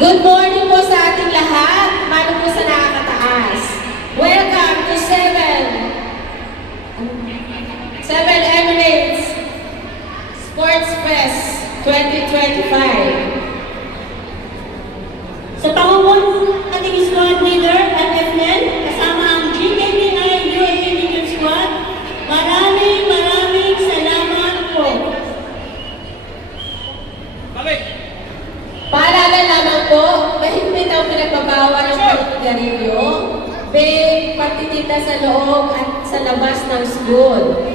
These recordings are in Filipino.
Good morning po sa ating lahat. Mano po sa nakakataas. Welcome to 7 Emirates Sports Fest 2025. Sa pangungunan ating squad leader at FNL, kasama ang GKBI UAE Leader Squad, maraming salamat po. Paalala lamang po, mahigpit ang pinagbabawal ng pagsigarilyo, vape, pagtitita sa loob at sa labas ng school.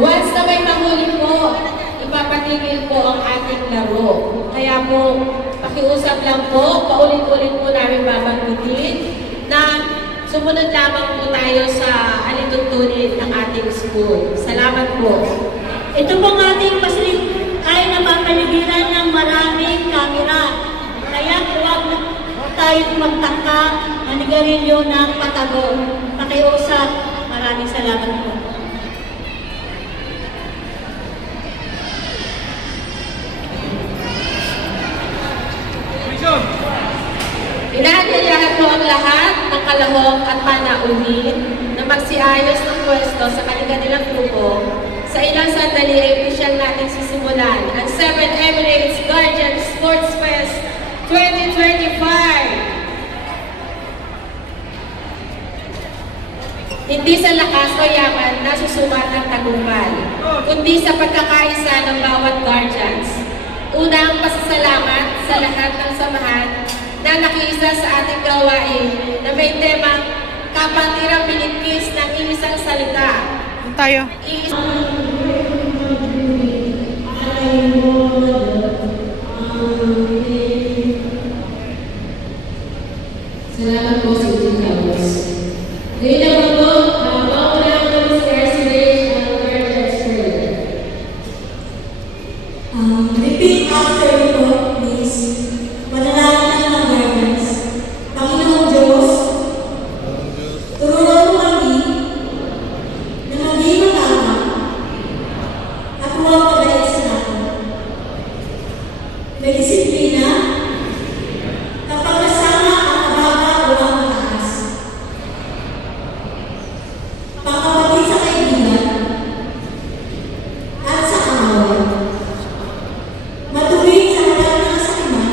Once na may mahuli po, ipapatigil po ang ating laro. Kaya po, pakiusap lang po, paulit-ulit po namin babanggitin na sumunod lamang po tayo sa alituntunin ng ating school. Salamat po. Ito pong ating facility ay napapaligiran ng maraming kamera. Kaya huwag na tayo magtangka na nigarilyo ng patago. Pakiusap, maraming salamat po. Inaanyayahan po ang lahat ng kalahok at panauhin na magsiayos ng pwesto sa kanilang grupo. Sa ilang sandali ay opisyal natin sisimulan ang 7 Emirates Guardian Sports Fest 2025. Hindi sa lakas o yaman nasusukat ang tagumpay, kundi sa pagkakaisa ng bawat guardians. Unang pasasalamat sa lahat ng samahan na nakiisa sa ating gawain na may temang kapatirang pinipis ng isang salita. Tayo. Salamat po sa inyong kapos. Ngayon naman po, mauna ko sa Airstream ang Guardian Spirit. Repeat after me po, please. Panalangin ng mga guardians. Panginoong Diyos, turuan mo kami na maging matama at huwag mabait sa natin. May disiplina kapag kasama ang mabaga o ang mataas. Pagkapatid sa kaibigan at sa kaaway. Matuwid sa harap ng kasakiman.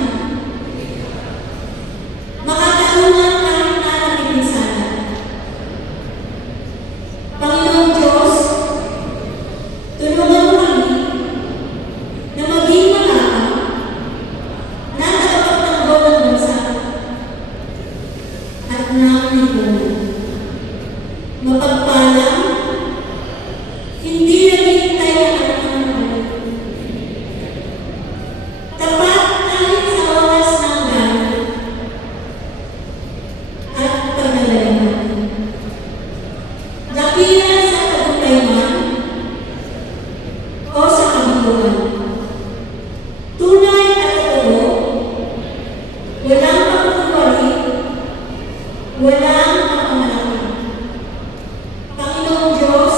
Makatarungan kahit na nagpipinsala. Panginoong Diyos, tulungan mo kami na maging matapang na tagapagtanggol ng bansa at ng lipunan. Mapagpalang, hindi naghihintay ang anumang balik. Tapat kahit sa oras ng galit at pagdalaman. Dakila sa tagumpayman o sa kabiguan. Tunay at totoo, walang pagkukuwari, walang pagkamalaki. Panginoong Diyos,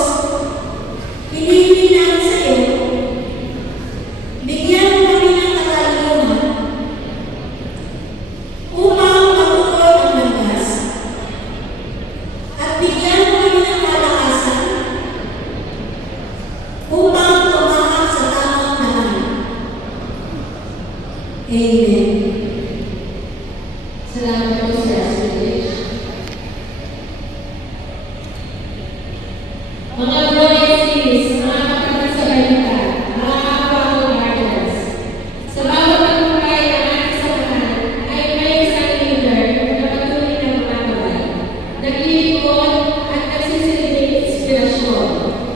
pinili namin sa iyo, bigyan mo kami ng katalungan upang matukoy ang landas at bigyan mo kami ng kalakasan upang tumakas sa tamang daan. Amen. Salamat po sa Airstream. Mga brothers, mga kapatid sa balita, mga kapatid guardians, sa bawat tagumpay ng ating samahan ay may isang leader na patuloy na gumagabay, naglilingkod at nagsisilbing inspirasyon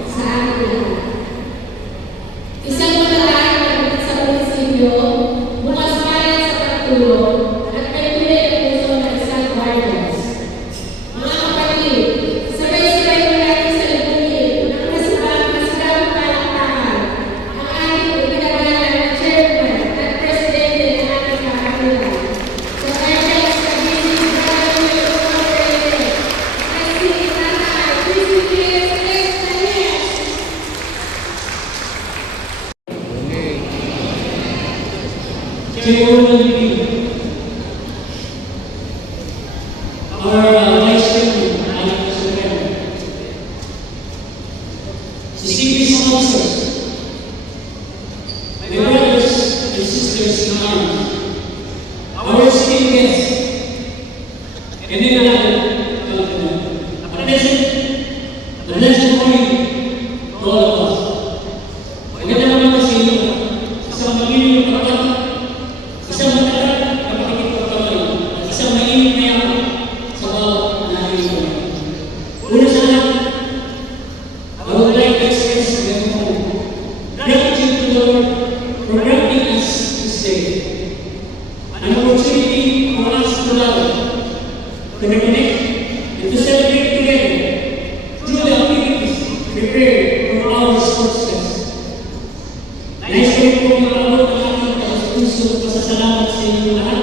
sa ating lahat. Isang matatag na sa prinsipyo, bukas para sa pagtulong at may tuloy ang puso ng isang guardians. Mga kapatid, sabay-sabay ko natin sa lipunin ang masigabang palakpakan ang ating ipinagalan na chairman at presidente ng ating kakatilan. Sa kanyang stability Government Incorporated, ay si Tatay Christopher Escalera. Chairman sisters in arms, our esteemed guests, and then a blessed morning to all of us. Maganda naman kasi isang magiging kapatid, isang matagal na pakikipagpapalay, at isang mainit na yaman sa bawat natin. Una sa lahat, I would like to express gratitude to the Lord for granting us this day, an opportunity for us to love, to reconnect, and to celebrate together through the activities prepared for our sports fest. Nais ko po maabot ang ating puso pasasalamat sa inyo lahat,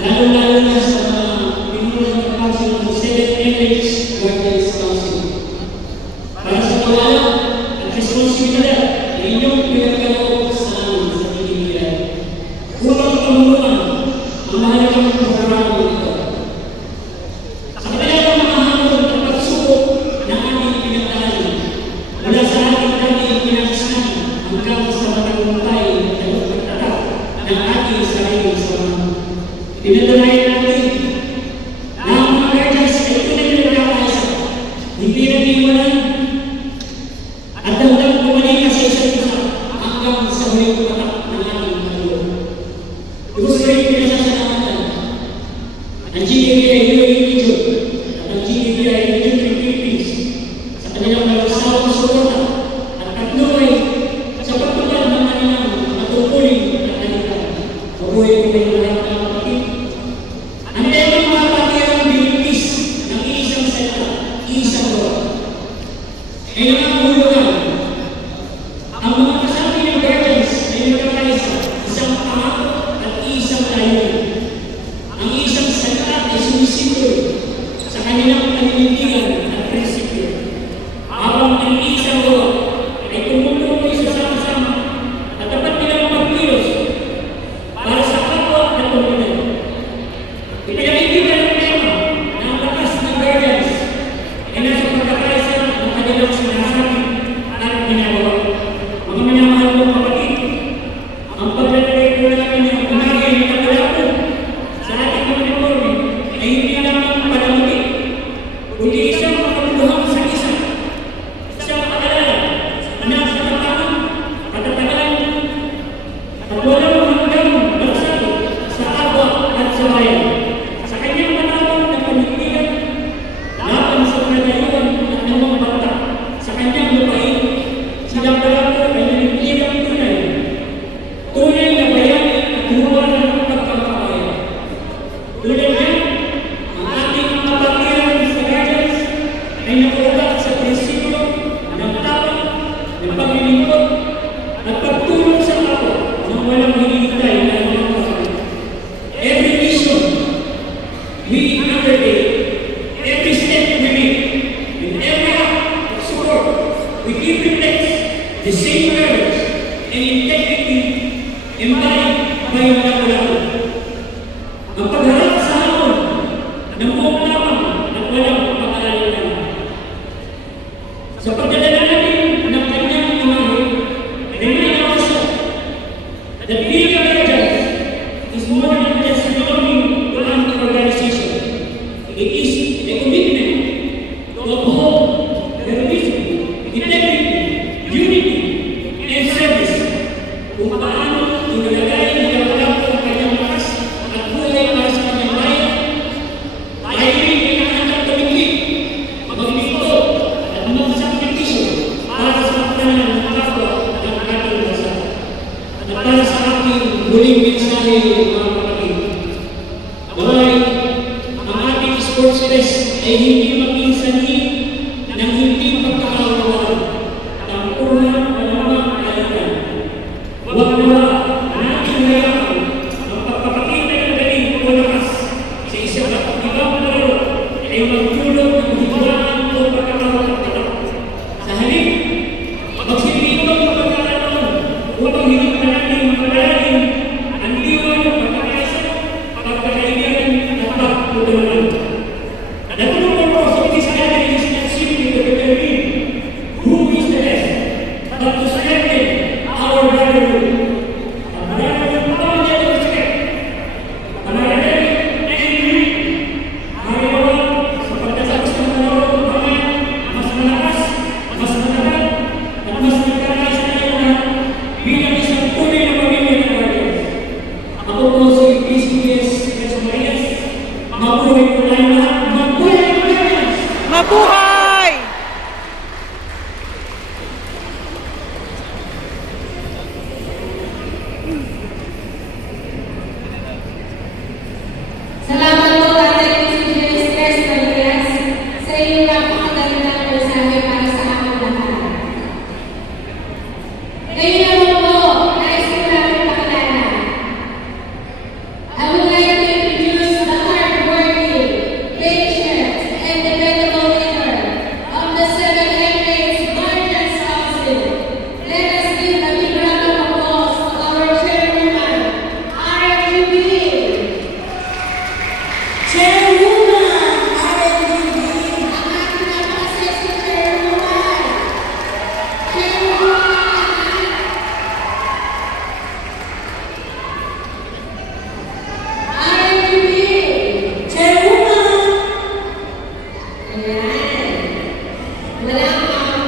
lalo-lalo na sa mga pinulang ng Council ng 7 NH Guardians Council. Para sa pawala at responsibilidad na inyong pinagkaloob sa amin sa Pilipinas, upang pamunuan ang mahalagang programa ito. Sa kanilang mga hamon at pagsubok na ating pinagdaanan, mula sa ating dating pinagsasabi hanggang sa matagumpay na pagtatap ng ating sariling sama. Pinatunayan natin na ang mga guardians ay tunay na nagkakaisa, hindi nag-iwanan, at hanggang bumalik sa isa't isa hanggang sa huling patak ng ating katulog. Gusto rin pinasasalamatan ang GBI Region at ang GBI Region Philippines sa kanilang magsawang suporta at katulay sa pagtupad ng kanilang matutuling at kanilang mabuhay ko ng lahat ng kapatid. Ang temang mga patirang binibis ng isang salita, isang Lord, ay nakakahulugan. Ang mga kasabi ng guardians ay nagkakaisa, isang pangako at isang layunin. Ang isang salita ay sumisipol sa kanilang paninindigan at prinsipyo. Habang ang isang Lord ay tumutulong sa sama-sama at dapat nilang magkilos para sa kapwa at komunidad. Ipinakikita ng tema na ang lakas ng guardians ay nasa pagkakaisa ng kanilang sinasabi at ginagawa. Mga minamahal kong kapatid, ang paglalagay ko namin ng panagay na kagalako sa ating mga uniforme ay hindi lamang panamuti, kundi isang makabuluhang sa isa, isang paalala na sa katawan, katatagan, at walang hanggang magsali sa kapwa at sa bayan. Sa kanyang matawag na panindigan, laban sa pinagayuan at namang bata, sa kanyang lupain, silang balako ay nanitigang tunay. Tunay na bayani at huwaran ng pagkakabayan. Tulad yan, ang ating mga patirang sa guardians ay nakulat sa prinsipyo ng tapang, ng paglilingkod, at pagtulong sa kapwa ng walang hinihintay na mga kasama. Every mission we undertake, every step we make, and every act of support we give reflects the same courage and integrity embodied by ang Lapu-Lapu. Ang pagharap sa hamon ng buong lamang at walang pag-aalala. Sa pagdadala natin ng kanyang imahe, remind ourselves that being a guardian is more than just belonging to an organization. It is a commitment to uphold heroism, integrity, unity, and service. Kung paano inilagay ng Lapu-Lapu ang kanyang lakas at buhay para sa kanyang bayan, tayo rin ay nakahandang tumigil, magbibigto at magsakripisyo para sa pagkanan ng kapwa ng ating bansa. At para sa ating huling mensahe, mga kapatid, naway ang ating sports fest ay hindi maging sanhi ng hindi pagkakaunawaan, tampuhan o namang kalitan. Huwag nawa natin hayaan ang pagpapakita ng galing o lakas sa isang ibang laro ay magtulong ng higlaan o pagkakawatak. Sa halip, magsilbing ang pagkakaroon upang higit na natin mapadalagin ang diwa ng pagkakaisa, pagkakaibigan at pagtutulungan. Natulungan po Ngayon naman po, nais ko namin pakilala. I would like to introduce the hardworking, patient, and dependable leader of the 7 Emirates Guardians Council. Let us give a big round of applause to our chairwoman, RFUB. Chairwoman, RFUB. Ang ating napakasexy chairwoman. Chairwoman. RFUB. Chairwoman. Ayan. Wala kang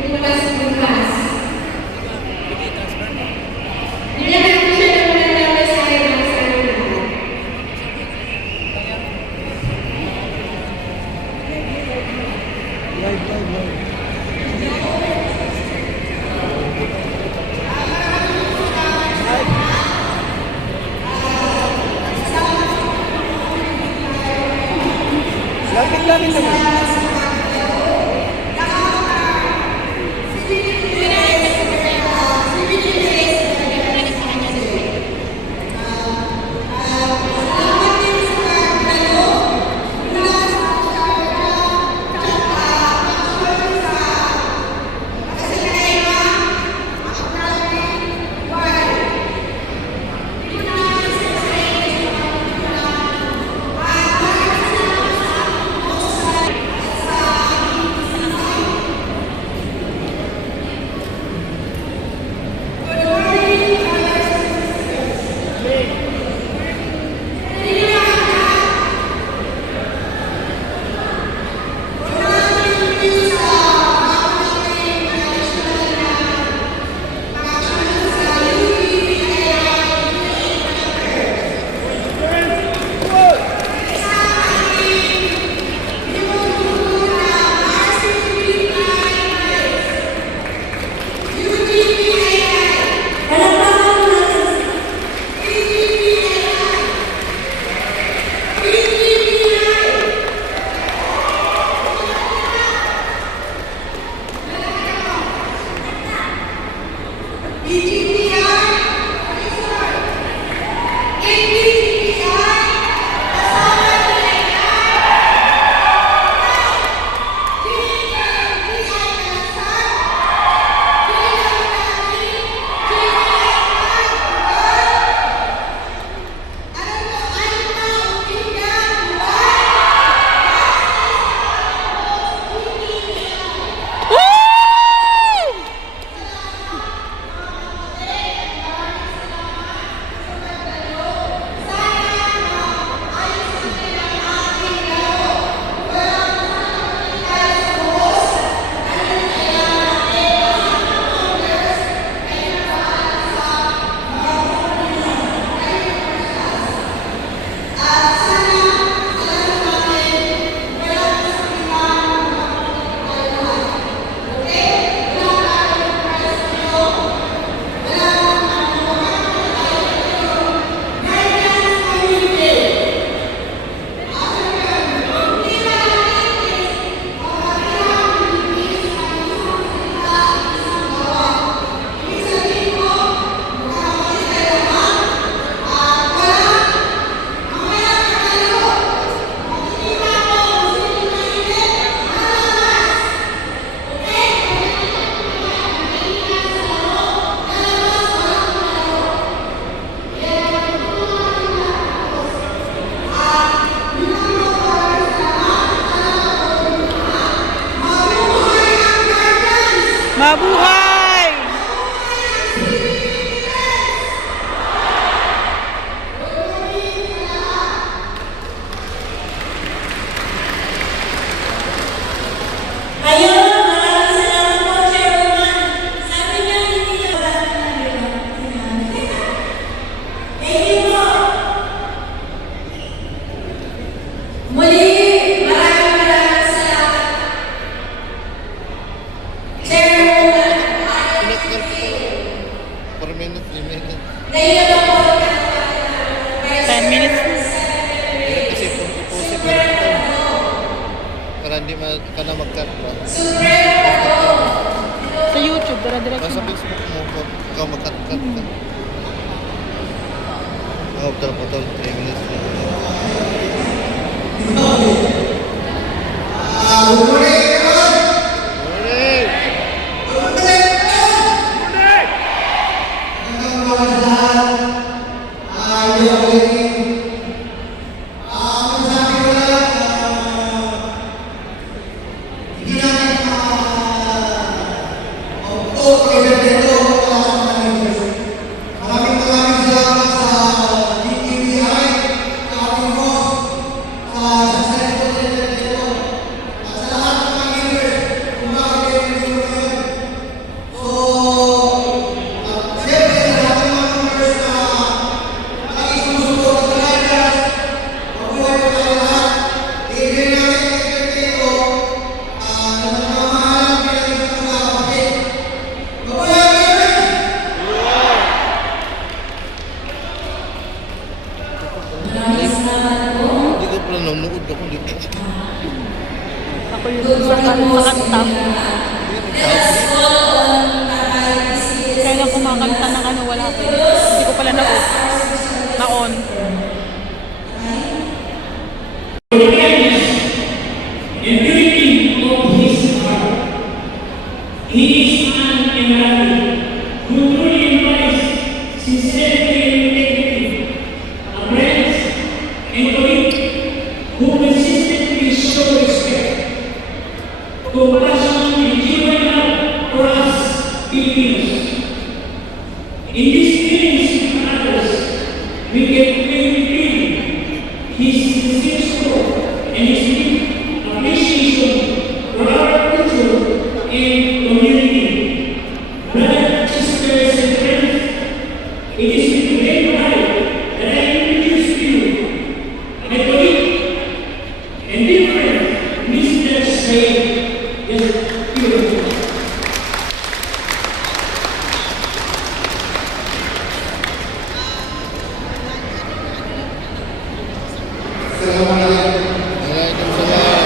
bukas-bukas. Bigyan natin siya ng magandang mensahe para sa ating lahat. Lapit-lapit naman. Mabuhay! Ayun, maraming salamat po, Chairwoman. Sabi niya, hindi niya Thank you po. Muli, maraming salamat. Chairwoman, Pinatagal ko ito. 4 minutes, 3 minutes. ngayon na po 10 minutes. Pero kasi pumpupusi, pero ito. Para hindi ka na mag-cut pa. Supremo So, YouTube, dara-diretso Nasa na. Facebook mo, ikaw magkat-kat ka. Oh, tara po tol, 3 minutes lang. Hindi ko pala nanonood ako dito. Ako yung sa kanta. Kailan kumakanta ng ano, wala ko. Hindi ko pala na-on. And beauty of his heart. He is an emerald who truly embodies sincerity and integrity, a friend and colleague who consistently show respect, compassion, and genuine love for us Filipinos. In these dealings with others, we can clearly feel his sincere support and his deep appreciation for our culture and community. Brothers, sisters, and friends, it is with great pride that I introduce to you my colleague and dear friend, Mr. Said Yasir. Waalaikumsalam.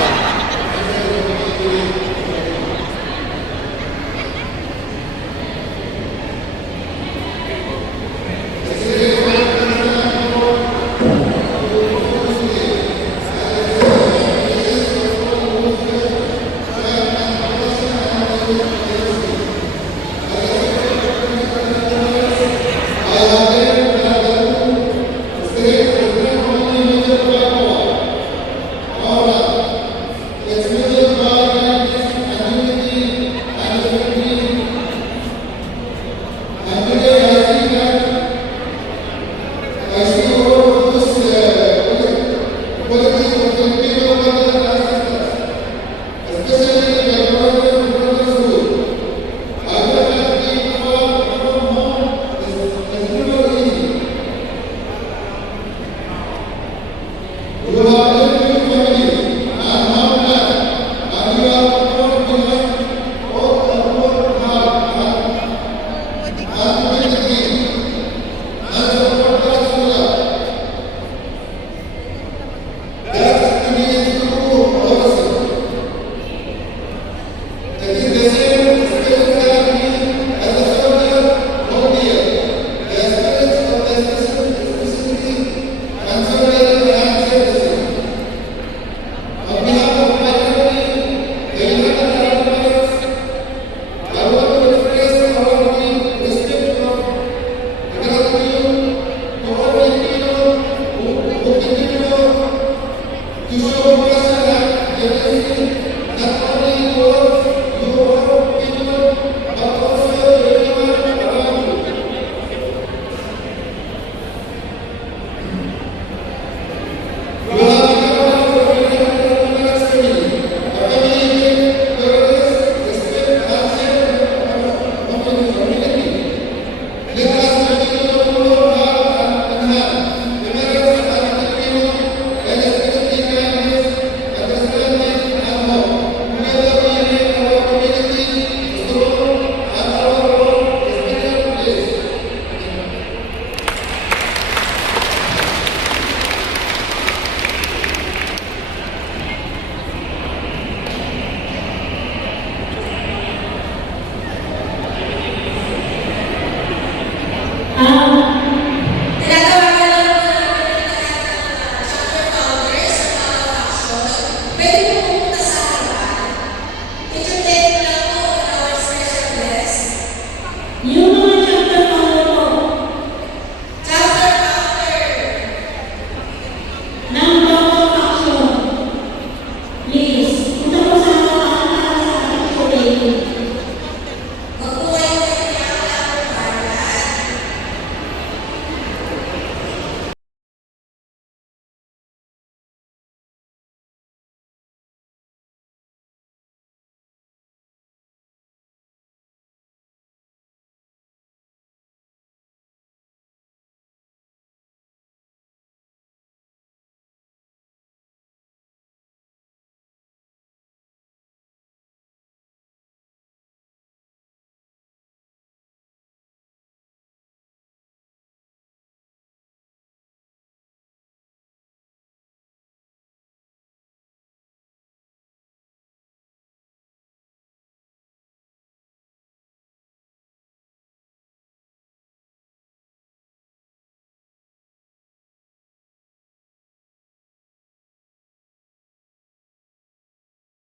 Yung